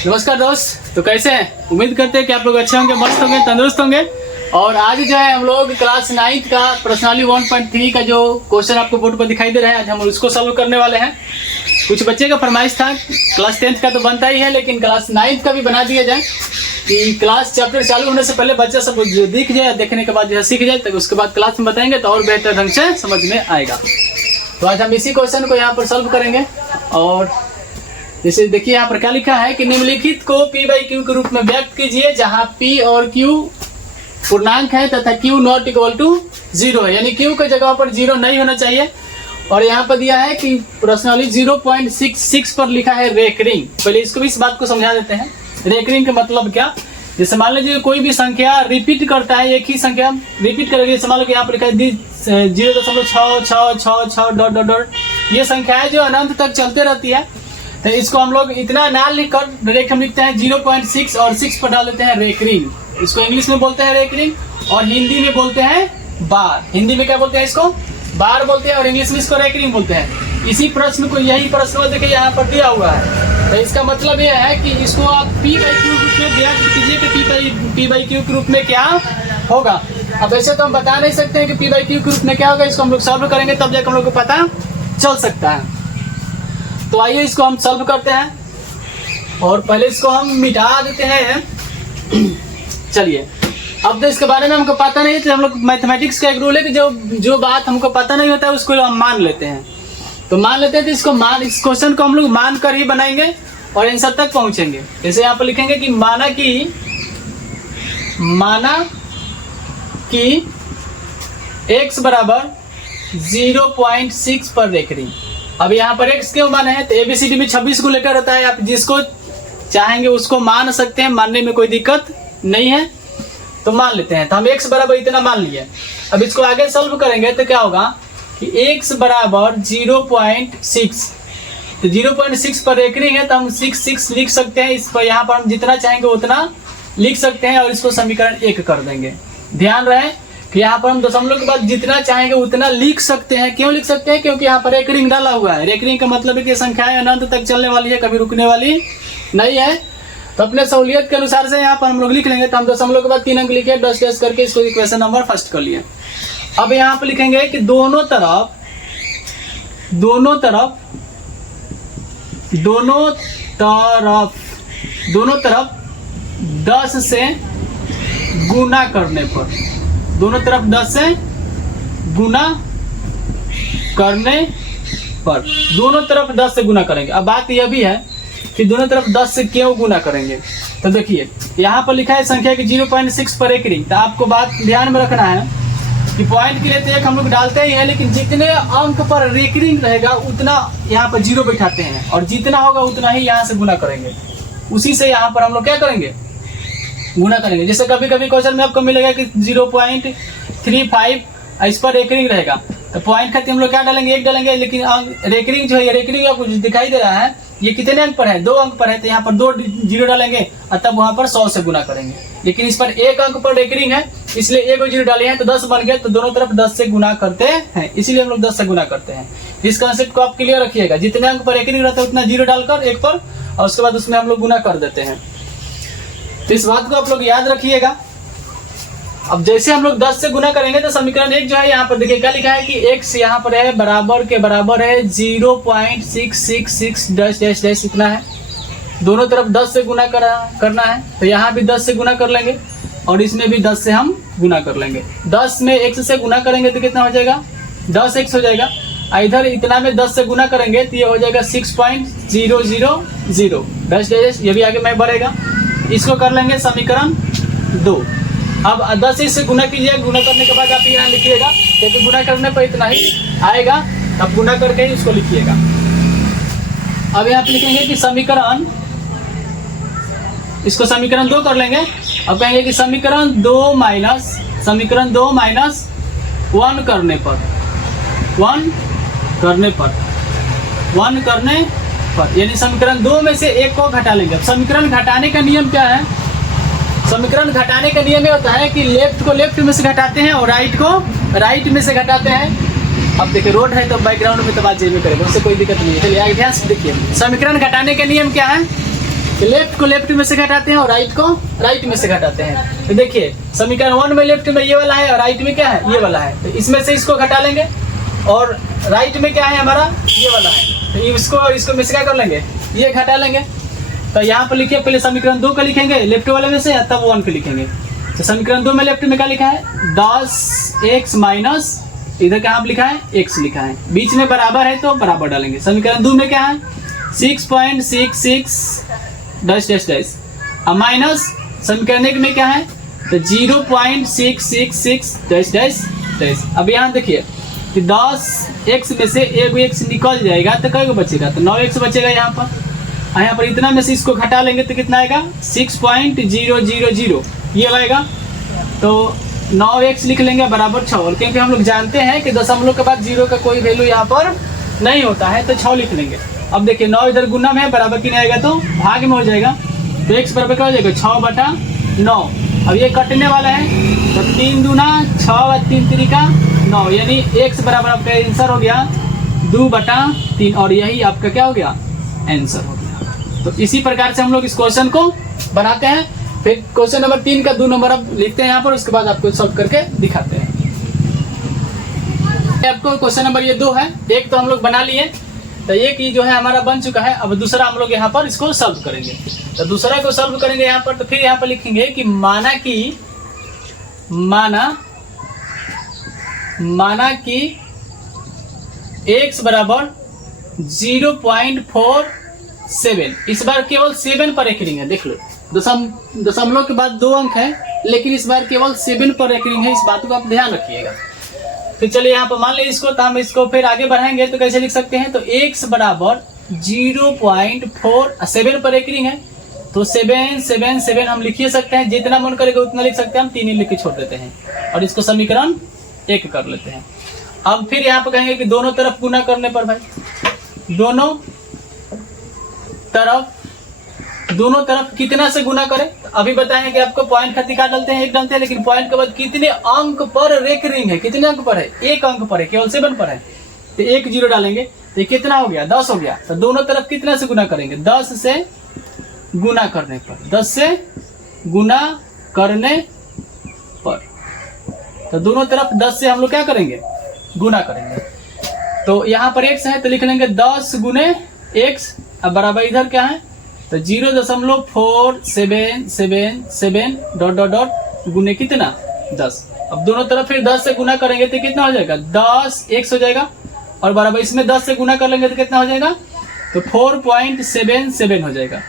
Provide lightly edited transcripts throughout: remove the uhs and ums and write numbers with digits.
नमस्कार दोस्त, तो कैसे हैं? उम्मीद करते हैं कि आप लोग अच्छे होंगे, मस्त होंगे, तंदुरुस्त होंगे। और आज जो है हम लोग क्लास 9 का पर्सनालिटी 1.3 का जो क्वेश्चन आपको बोर्ड पर दिखाई दे रहा है, आज हम उसको सॉल्व करने वाले हैं। कुछ बच्चे का फरमाइश था, क्लास 10th का तो बनता ही है, लेकिन क्लास 9th का भी बना दिया जाए कि क्लास चैप्टर चालू होने से पहले बच्चा सब जो दिख जाए, देखने के बाद जो है सीख जाए, तो उसके बाद क्लास में बताएंगे तो और बेहतर ढंग से समझ में आएगा। तो आज हम इसी क्वेश्चन को यहाँ पर सॉल्व करेंगे। और जैसे देखिए यहाँ पर क्या लिखा है कि निम्नलिखित को P बाई Q के रूप में व्यक्त कीजिए, जहाँ P और Q पूर्णांक है तथा Q नॉट इक्वल टू 0 है, यानी Q की जगह पर 0 नहीं होना चाहिए। और यहाँ पर दिया है कि पर्सनली 0.66 पर लिखा है रेकरिंग। पहले इसको भी इस बात को समझा देते हैं, रेकरिंग का मतलब क्या। जैसे मान लीजिए कोई भी संख्या रिपीट करता है, एक ही संख्या रिपीट करेगी। जैसे मान लो कि यहाँ पर लिखा है 0.666 डॉट डॉट डॉट, ये संख्या है जो अनंत तक चलते रहती है। तो इसको हम लोग इतना ना लिखकर डायरेक्ट हम लिखते हैं 0.6 और 6 पर डाल देते हैं रेकरिंग। इसको इंग्लिश में बोलते हैं रेकरिंग और हिंदी में बोलते हैं बार। हिंदी में क्या बोलते हैं? इसको बार बोलते हैं और इंग्लिश में इसको रेकरिंग बोलते हैं। इसी प्रश्न को, यही प्रश्न देखिए यहाँ पर दिया हुआ है। तो इसका मतलब यह है कि इसको आप P बाई Q के रूप में व्यक्त कीजिए कि P बाई Q के रूप में क्या होगा। अब ऐसे तो हम बता नहीं सकते हैं कि P बाई Q के रूप में क्या होगा, इसको हम लोग सॉल्व करेंगे तब जाकर हम लोग को पता चल सकता है। तो आइए इसको हम सॉल्व करते हैं और पहले इसको हम मिटा देते हैं। चलिए, अब तो इसके बारे में हमको पता नहीं है, तो हम लोग मैथमेटिक्स का एक रूल है कि जो बात हमको पता नहीं होता है उसको हम मान लेते हैं। तो मान लेते हैं, तो इस क्वेश्चन को हम लोग मान कर ही बनाएंगे और आंसर तक पहुंचेंगे। जैसे यहाँ पर लिखेंगे कि माना कि x बराबर 0.6 पर रेकरिंग। अब यहाँ पर x क्यों माना है? तो ABCD में 26 को लेकर रहता है, आप जिसको चाहेंगे उसको मान सकते हैं, मानने में कोई दिक्कत नहीं है। तो मान लेते हैं, तो हम x बराबर इतना मान लिए। अब इसको आगे सॉल्व करेंगे तो क्या होगा कि x बराबर 0.6, तो 0.6 पर रेकरिंग है तो हम 6 लिख सकते हैं। इस पर यहाँ पर हम जितना चाहेंगे उतना लिख सकते हैं और इसको समीकरण 1 कर देंगे। ध्यान रहे कि यहाँ पर हम दशमलव के बाद जितना चाहेंगे उतना लिख सकते हैं। क्यों लिख सकते हैं? क्योंकि यहाँ पर रेकरिंग डाला हुआ है। रेकरिंग का मतलब है कि संख्याएं अनंत तक चलने वाली है, कभी रुकने वाली नहीं है। तो अपने सहूलियत के अनुसार से यहाँ पर हम लोग लिख लेंगे। तो हम दशमलव के बाद 3 अंक लिखे, डैश डैश करके इसको इक्वेशन नंबर फर्स्ट कर लिए। अब यहाँ पर लिखेंगे कि दोनों तरफ 10 से गुना करने पर, दोनों तरफ 10 से गुना करने पर, दोनों तरफ 10 से गुना करेंगे। अब बात यह भी है कि दोनों तरफ 10 से क्यों गुना करेंगे। तो देखिए यहाँ पर लिखा है संख्या की 0.6 पर रेकरिंग। तो आपको बात ध्यान में रखना है कि पॉइंट के लिए तो 1 हम लोग डालते ही हैं, लेकिन जितने अंक पर रेकरिंग रहेगा उतना यहाँ पर 0 बैठाते हैं और जितना होगा उतना ही यहाँ से गुना करेंगे। उसी से यहाँ पर हम लोग क्या करेंगे? गुना करेंगे। जैसे कभी कभी क्वेश्चन में आपको मिलेगा कि 0.35 इस पर रेकरिंग रहेगा, तो पॉइंट खातिर हम लोग क्या डालेंगे? 1 डालेंगे। लेकिन रेकरिंग जो है, रेकरिंग आपको दिखाई दे रहा है, ये कितने अंक पर है? 2 अंक पर है, तो यहाँ पर 2 0 डालेंगे और तब वहां पर 100 से गुना करेंगे। लेकिन इस पर 1 अंक पर रेकरिंग है, इसलिए 1 0 डाले हैं तो 10 बन गए। तो दोनों तरफ 10 से गुना करते हैं, इसीलिए हम लोग 10 से गुना करते हैं। इस कंसेप्ट को आप क्लियर रखिएगा। जितने अंक पर रेकरिंग रहता है उतना 0 डालकर 1 पर, और उसके बाद उसमें हम लोग गुना कर देते हैं। तो इस बात को आप लोग याद रखिएगा। अब जैसे हम लोग 10 से गुना करेंगे तो समीकरण 1 जो है यहाँ पर देखिए क्या लिखा है कि x यहाँ पर है बराबर के बराबर है 0.666 डैश डैश डैश, इतना है। दोनों तरफ 10 से गुना करना है, तो यहाँ भी 10 से गुना कर लेंगे और इसमें भी 10 से हम गुना कर लेंगे। 10 में x से गुना करेंगे तो कितना हो जाएगा? 10x हो जाएगा। इधर इतना में 10 से गुना करेंगे तो ये हो जाएगा 6.000 डैश डैश, ये भी आगे में बढ़ेगा। इसको कर लेंगे समीकरण 2। अब 10 से गुना कीजिए, गुना करने के बाद आप यहाँ लिखिएगा, क्योंकि गुना करने पर इतना ही आएगा, अब गुना करके ही उसको लिखिएगा। अब यहाँ पे लिखेंगे कि समीकरण, इसको समीकरण 2 कर लेंगे। अब कहेंगे कि समीकरण 2 माइनस 1 करने पर यानी समीकरण 2 में से 1 को घटा लेंगे। अब समीकरण घटाने का नियम क्या है? समीकरण घटाने का नियम ये होता है कि लेफ्ट को लेफ्ट में से घटाते हैं और राइट को राइट में से घटाते हैं। अब देखिए रोड है तो बैकग्राउंड में तो बात जेबी करेगा, उससे कोई दिक्कत नहीं है। चलिए आगे ध्यान से देखिए, समीकरण घटाने का नियम क्या है? कि लेफ्ट को लेफ्ट में से घटाते हैं और राइट को राइट में से घटाते हैं। तो देखिए समीकरण 1 में लेफ्ट में ये वाला है और राइट में क्या है, ये वाला है। तो इसमें से इसको घटा लेंगे और राइट में क्या है हमारा, ये वाला है। तो इसको में से क्या कर लेंगे, ये घटा लेंगे। तो यहाँ पर लिखिए, पहले समीकरण 2 का लिखेंगे लेफ्ट वाले में से, तब 1 को लिखेंगे। तो समीकरण 2 में लेफ्ट में क्या लिखा है, 10x माइनस, इधर क्या आप लिखा है, x लिखा है, बीच में बराबर है तो बराबर डालेंगे। समीकरण 2 में क्या है, 6.66 डैश डैश डैश, अब माइनस समीकरण 1 में क्या है, तो 0.666 डैश डैश डैश। अब यहाँ देखिए कि 10x में से एक x निकल जाएगा तो कई बचेगा, तो 9x बचेगा यहाँ पर इतना में से इसको घटा लेंगे तो कितना आएगा, 6.000 ये आएगा। तो 9x लिख लेंगे बराबर 6, क्योंकि हम लोग जानते हैं कि दशमलव के बाद 0 का कोई वैल्यू यहाँ पर नहीं होता है, तो 6 लिख लेंगे। अब देखिए 9 इधर गुना में है, बराबर की नहीं आएगा तो भाग में हो जाएगा, तो x बराबर क्या हो जाएगा, 6/9। अब ये कटने वाला है तो 3 दूना 6 और 3 तिरिका 9, यानी x बराबर आपका आंसर हो गया 2/3, और यही आपका क्या हो गया, आंसर हो गया। तो इसी प्रकार से हम लोग इस क्वेश्चन को बनाते हैं। फिर क्वेश्चन नंबर 3 का 2 नंबर अब लिखते हैं यहाँ पर, उसके बाद आपको सॉल्व करके दिखाते हैं। आपको क्वेश्चन नंबर ये 2 है, एक तो हम लोग बना लिए, तो एक ही जो है हमारा बन चुका है। अब दूसरा हम लोग यहाँ पर इसको सॉल्व करेंगे। तो दूसरा को सॉल्व करेंगे यहाँ पर, तो फिर यहाँ पर लिखेंगे कि माना कि x बराबर 0.47, इस बार केवल 7 पर रेकरिंग है। देख लो दशमलव के बाद 2 अंक है, लेकिन इस बार केवल 7 पर रेकरिंग है, इस बात को आप ध्यान रखिएगा। फिर चलिए यहाँ पर मान लीजिए इसको, तो हम इसको फिर आगे बढ़ाएंगे तो कैसे लिख सकते हैं, तो x बराबर 0.47 पर रेकरिंग है, तो 7 हम लिखिए सकते हैं, जितना मन करेगा उतना लिख सकते हैं, हम 3 ही लिख के छोड़ देते हैं और इसको समीकरण 1 कर लेते हैं। अब फिर यहाँ पर कहेंगे कि दोनों तरफ गुना करने पर, भाई दोनों तरफ कितना से गुना करें। अभी बताएं कि आपको पॉइंट खातिर क्या डालते हैं, 1 डालते हैं, लेकिन पॉइंट के बाद कितने अंक पर रेकरिंग है, कितने अंक पर है, 1 अंक पर है, केवल 7 पर है, तो 1 0 डालेंगे तो कितना हो गया, 10 हो गया। तो दोनों तरफ कितना से गुना करेंगे, 10 से गुना करने पर, 10 से गुना करने पर। तो दोनों तरफ 10 से हम लोग क्या करेंगे, गुना करेंगे। तो यहाँ पर x है तो लिख लेंगे 10 गुने x, अब बराबर इधर क्या है, तो 0.4777 डॉट डॉट डॉट गुने कितना, 10। अब दोनों तरफ फिर 10 से गुना करेंगे तो कितना हो जाएगा, 10x हो जाएगा, और बराबर इसमें 10 से गुना कर लेंगे तो कितना हो जाएगा, तो 4.77 हो जाएगा।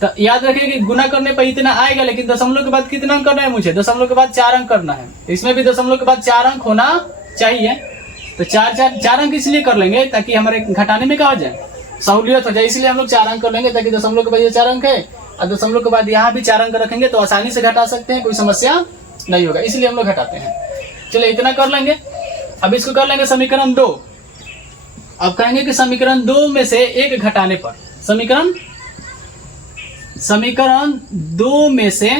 तो याद रखिए कि गुना करने पर इतना आएगा, लेकिन दशमलव के बाद कितना अंक करना है मुझे, दशमलव के बाद 4 अंक करना है। इसमें भी दशमलव के बाद 4 अंक होना चाहिए, तो 4 अंक इसलिए कर लेंगे ताकि हमारे घटाने में क्या हो जाए, सहूलियत हो जाए, इसलिए हम लोग 4 अंक कर लेंगे, ताकि दशमलव के बाद ये 4 अंक है और दशमलव के बाद यहाँ भी 4 अंक रखेंगे तो आसानी से घटा सकते हैं, कोई समस्या नहीं होगा, इसलिए हम लोग घटाते हैं। चलिए इतना कर लेंगे। अब इसको कर लेंगे समीकरण 2। अब कहेंगे कि समीकरण 2 में से 1 घटाने पर, समीकरण 2 में से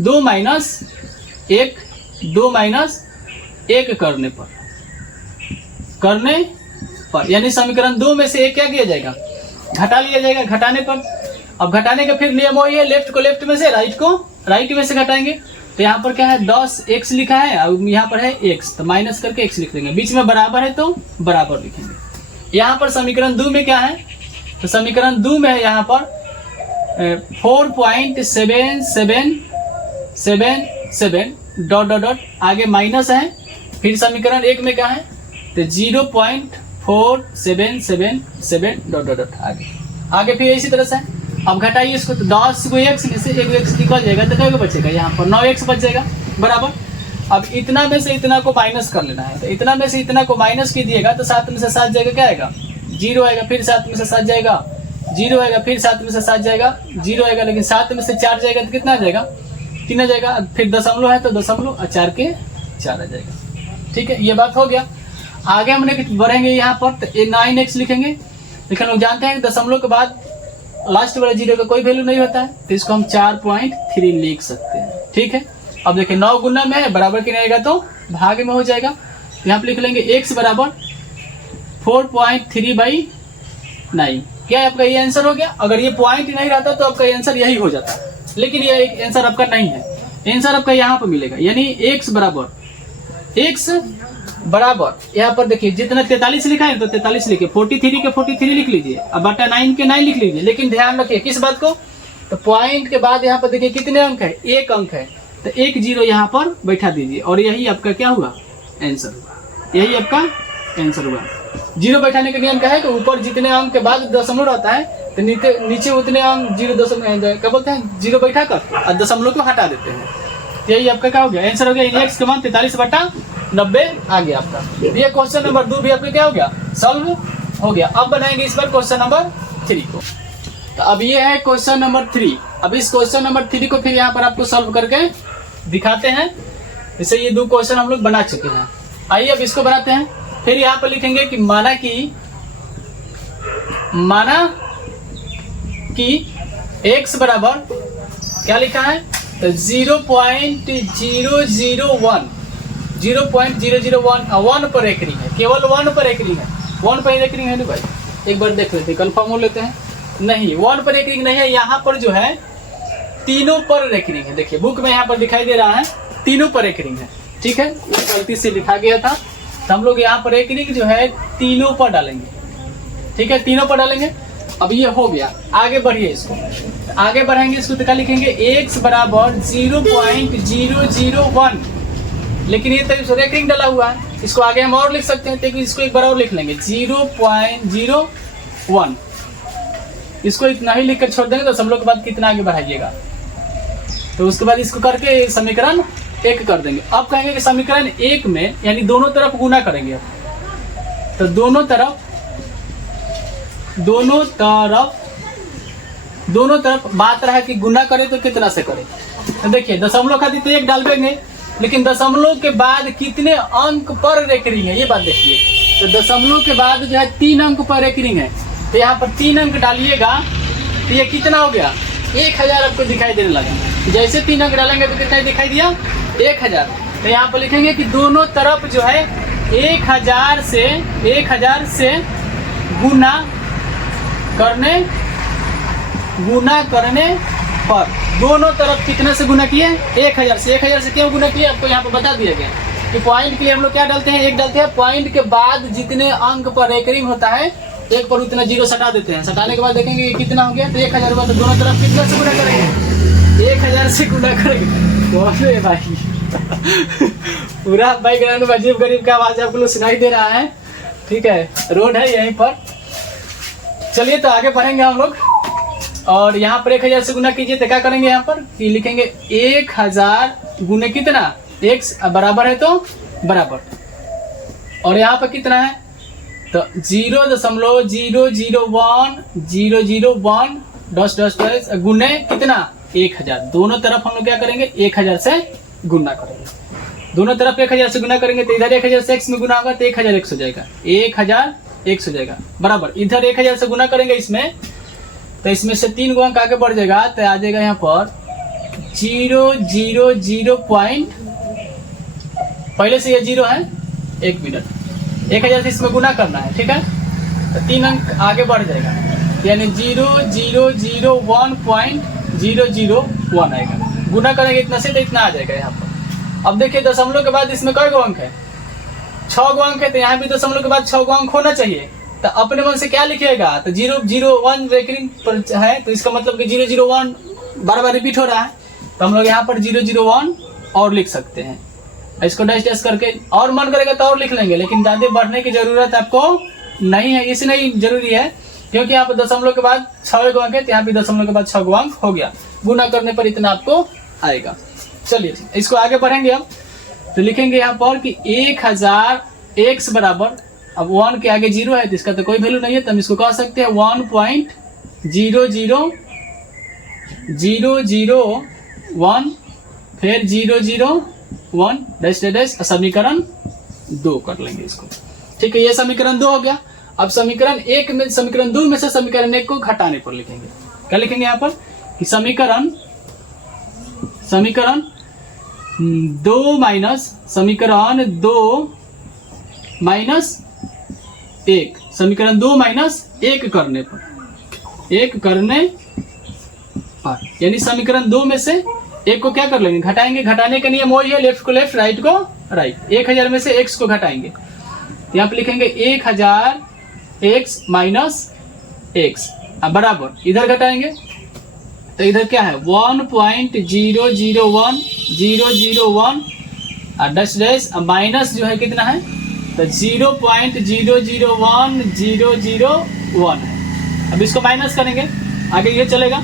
2 माइनस 1 करने पर, यानी समीकरण 2 में से 1 क्या किया जाएगा, घटा लिया जाएगा घटाने पर। अब घटाने का फिर नियम वही है, लेफ्ट को लेफ्ट में से, राइट को राइट में से घटाएंगे। तो यहाँ पर क्या है, 10x लिखा है, अब यहाँ पर है x, तो माइनस करके x लिख देंगे, बीच में बराबर है तो बराबर लिखेंगे। यहाँ पर समीकरण 2 में क्या है, तो समीकरण 2 में है यहाँ पर 4.7777 डॉट डॉट डॉट, आगे माइनस है। फिर समीकरण 1 में क्या है, तो 0.4777 डॉट डॉट डॉट, आगे फिर इसी तरह से। अब घटाइए इसको, तो 10 को x में से 1 x निकल जाएगा तो क्या बचेगा, यहाँ पर 9x बच जाएगा बराबर। अब इतना में से इतना को माइनस कर लेना है, तो इतना में से इतना को माइनस कीजिएगा तो 7 में से 7 जाएगा, क्या आएगा, 0 आएगा, फिर 7 में से 7 जाएगा, 0 आएगा, फिर 7 में से 7 जाएगा, 0 आएगा, लेकिन 7 में से 4 जाएगा तो कितना आ जाएगा, 3 आ जाएगा। फिर दशमलव है तो दशमलव और 4 के 4 आ जाएगा। ठीक है, ये बात हो गया। आगे हमने बढ़ेंगे यहाँ पर, तो 9x लिखेंगे, लेकिन लोग जानते हैं कि दशमलव के बाद लास्ट वाला 0 का कोई वैल्यू नहीं होता है, तो इसको हम 4.3 लिख सकते हैं। ठीक है, अब देखिए 9 गुना में है, बराबर की नहीं आएगा तो भाग में हो जाएगा। यहाँ पे लिख लेंगे x बराबर 4.3/9, क्या आपका ये आंसर हो गया। अगर ये पॉइंट नहीं रहता तो आपका आंसर यही हो जाता, लेकिन ये एक आंसर आपका नहीं है। आंसर आपका यहाँ पर मिलेगा, यानी x बराबर यहाँ पर देखिए जितना 43 लिखा है तो 43 लिखे, 43 के 43 लिख लीजिए, अब बटा 9 के 9 लिख लीजिए। लेकिन ध्यान रखिए किस बात को, तो पॉइंट के बाद यहाँ पर देखिए कितने अंक है, 1 अंक है, तो 1 0 यहाँ पर बैठा दीजिए और यही आपका क्या हुआ, आंसर हुआ। यही आपका आंसर हुआ। 0 बैठाने का नियम क्या है कि ऊपर जितने अंक के बाद दशमलव रहता है तो नीचे उतने अंक 0 क्या बोलते हैं 0 बैठा कर और दशमलव को हटा देते हैं। यही आपका क्या हो गया, आंसर हो गया। x का मान 43/90 आ गया आपका। ये क्वेश्चन नंबर 2 भी आपका क्या हो गया, सॉल्व हो गया। अब बनाएंगे इस पर क्वेश्चन नंबर 3 को। तो अब ये है क्वेश्चन नंबर 3। अब इस क्वेश्चन नंबर 3 को फिर यहाँ पर आपको सॉल्व करके दिखाते हैं। जैसे ये 2 क्वेश्चन हम लोग बना चुके हैं, आइए अब इसको बनाते हैं। फिर यहाँ पर लिखेंगे कि माना कि x बराबर क्या लिखा है, तो 0.001 1 पर एक रिंग है, केवल 1 पर एक रिंग है। 1 पर एक रिंग है ना भाई, एक बार देख लेते हैं, कंफर्म हो लेते हैं। नहीं, 1 पर एक रिंग नहीं है, यहाँ पर जो है तीनों पर एक रिंग है। देखिए बुक में यहाँ पर दिखाई दे रहा है तीनों पर एक रिंग है, ठीक है, गलती से लिखा गया था। तो हम लोग यहाँ पर एक रिंग जो है तीनों पर डालेंगे, ठीक है, तीनों पर डालेंगे। अब ये हो गया, आगे बढ़िए इसको, आगे बढ़ाएंगे इसको तो क्या लिखेंगे, x बराबर 0.001, लेकिन ये तो रेकरिंग डाला हुआ है, इसको आगे हम और लिख सकते हैं, लेकिन इसको एक बार और लिख लेंगे 0.01। इसको इतना ही लिखकर छोड़ देंगे तो सब लोग के बाद कितना आगे बढ़ाइएगा, तो उसके बाद इसको करके समीकरण 1 कर देंगे। अब कहेंगे कि समीकरण 1 में यानी दोनों तरफ गुना करेंगे। तो दोनों तरफ बात रहा है कि गुना करें तो कितना से करें। तो देखिए दशमलव खातिर तो 1 डाल देंगे, लेकिन दशमलव के बाद कितने अंक पर रेकरिंग है ये बात देखिए। तो दशमलव के बाद जो है 3 अंक पर रेकरिंग है, तो यहाँ पर 3 अंक डालिएगा तो ये कितना हो गया, 1000 आपको दिखाई देने लगा। जैसे 3 अंक डालेंगे तो कितना दिखाई दिया, 1000। तो यहाँ पर लिखेंगे कि दोनों तरफ जो है 1000 से गुना करने पर दोनों तरफ कितने से गुना किए, 1000 से। 1000 से क्यों गुना किए आपको यहाँ पर बता दिया गया कि पॉइंट के लिए हम लोग क्या डालते हैं, 1 डालते हैं। पॉइंट के बाद जितने अंक पर रेकरिंग होता है 1 पर उतना 0 सटा देते हैं। सटाने के बाद देखेंगे कि कितना हो गया, तो 1000 हुआ। तो दोनों तरफ कितना से गुना करेंगे, 1000 से गुना करेंगे। तो भाई पूरा बैकग्राउंड में अजीब गरीब का आवाज आपको सुनाई दे रहा है, ठीक है, रोड है यहीं पर। चलिए तो आगे बढ़ेंगे हम लोग, और यहाँ पर 1000 से गुना कीजिए तो क्या करेंगे, यहाँ पर कि लिखेंगे 1000 गुने कितना, x बराबर है तो बराबर, और यहाँ पर कितना है तो 0.001 गुने कितना 1000। दोनों तरफ हम लोग क्या करेंगे, 1000 से गुना करेंगे। दोनों तरफ 1000 से गुना करेंगे तो इधर 1000 से x में गुना होगा तो 1000 हो जाएगा, 1000 हो जाएगा बराबर। इधर 1000 से गुना करेंगे इसमें, तो इसमें से 3 अंक आगे बढ़ जाएगा तो आ जाएगा यहाँ पर 000 पॉइंट, पहले से ये 0 है, 1 मिनट, 1000 से इसमें गुना करना है, ठीक है, तो 3 अंक आगे बढ़ जाएगा, यानी 0.001 आएगा। गुना करेंगे इतना से तो इतना आ जाएगा यहाँ पर। अब देखिए दशमलव के बाद इसमें कई अंक है, 6 अंक है, तो यहाँ भी दशमलव के बाद 6 अंक होना चाहिए। तो अपने मन से क्या लिखिएगा, तो 001 रेकरिंग पर है, तो इसका मतलब कि 001 बार बार रिपीट हो रहा है, तो हम लोग यहाँ पर 001 और लिख सकते हैं। इसको डैश डैश करके और मन करेगा तो और लिख लेंगे, लेकिन ज्यादा बढ़ने की जरूरत आपको नहीं है, इसलिए जरूरी है क्योंकि यहाँ पर दशमलव के बाद 6 अंक है, तो यहाँ भी दशमलव के बाद 6 अंक हो गया। गुना करने पर इतना आपको आएगा। चलिए इसको आगे बढ़ेंगे अब, तो लिखेंगे यहाँ पर कि 1000 x बराबर, अब 1 के आगे 0 है तो इसका तो कोई वैल्यू नहीं है, तो हम इसको कह सकते हैं 1.00001 फिर 001 डैश डैश समीकरण 2 कर लेंगे इसको, ठीक है। ये समीकरण 2 हो गया। अब समीकरण 1 में, समीकरण 2 में से समीकरण 1 को घटाने पर लिखेंगे, क्या लिखेंगे यहाँ पर कि समीकरण 2 माइनस 1 करने पर, 1 करने पर, यानी समीकरण 2 में से एक को क्या कर लेंगे, घटाएंगे। घटाने का नियम वही है, लेफ्ट को लेफ्ट, राइट को राइट। 1000 में से x को घटाएंगे, यहाँ पे लिखेंगे 1000 x माइनस x, अब बराबर इधर घटाएंगे तो इधर क्या है 1.001001 और डैश डैश, माइनस जो है कितना है तो 0.001001 है। अब इसको माइनस करेंगे, आगे ये चलेगा,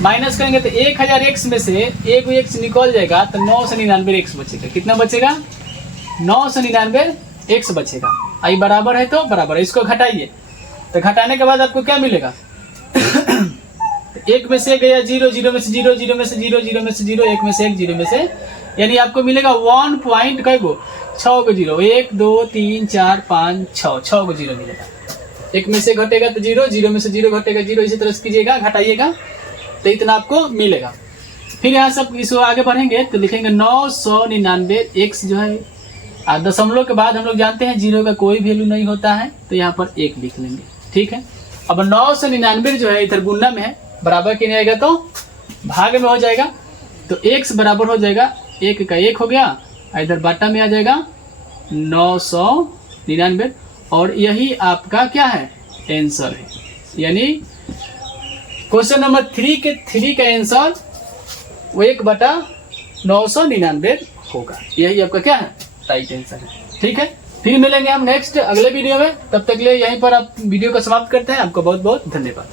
माइनस करेंगे तो 1000 x में से एक x निकल जाएगा तो 999 x बचेगा। कितना बचेगा 999 x बचेगा। आई बराबर है तो बराबर है, इसको घटाइए तो घटाने के बाद आपको क्या मिलेगा एक में से गया 0, 0 में से 0, 0 में से 0, 0 में से 0, 1 में से 1, 0 में से, यानी आपको मिलेगा 1 पॉइंट कई गो 6 गो 0, 1 2 3 4 5 6 गो 0 मिलेगा। एक में से घटेगा तो 0, 0 में से 0 घटेगा 0, इसी तरह से कीजिएगा, घटाइएगा तो इतना आपको मिलेगा। फिर यहाँ सब इसको आगे बढ़ेंगे तो लिखेंगे 999 x जो है, दशमलव के बाद हम लोग जानते हैं 0 का कोई वैल्यू नहीं होता है तो यहाँ पर 1 लिख लेंगे, ठीक है। अब 999 जो है इधर गुणा में है, बराबर के नहीं आएगा तो भाग में हो जाएगा, तो x बराबर हो जाएगा 1 का 1 हो गया, इधर बाटा में आ जाएगा 999, और यही आपका क्या है आंसर है। यानी क्वेश्चन नंबर 3 के 3 का आंसर वो 1/999 होगा। यही आपका क्या है राइट आंसर है, ठीक है। फिर मिलेंगे हम नेक्स्ट अगले वीडियो में, तब तक के लिए यहीं पर आप वीडियो को समाप्त करते हैं। आपको बहुत बहुत धन्यवाद।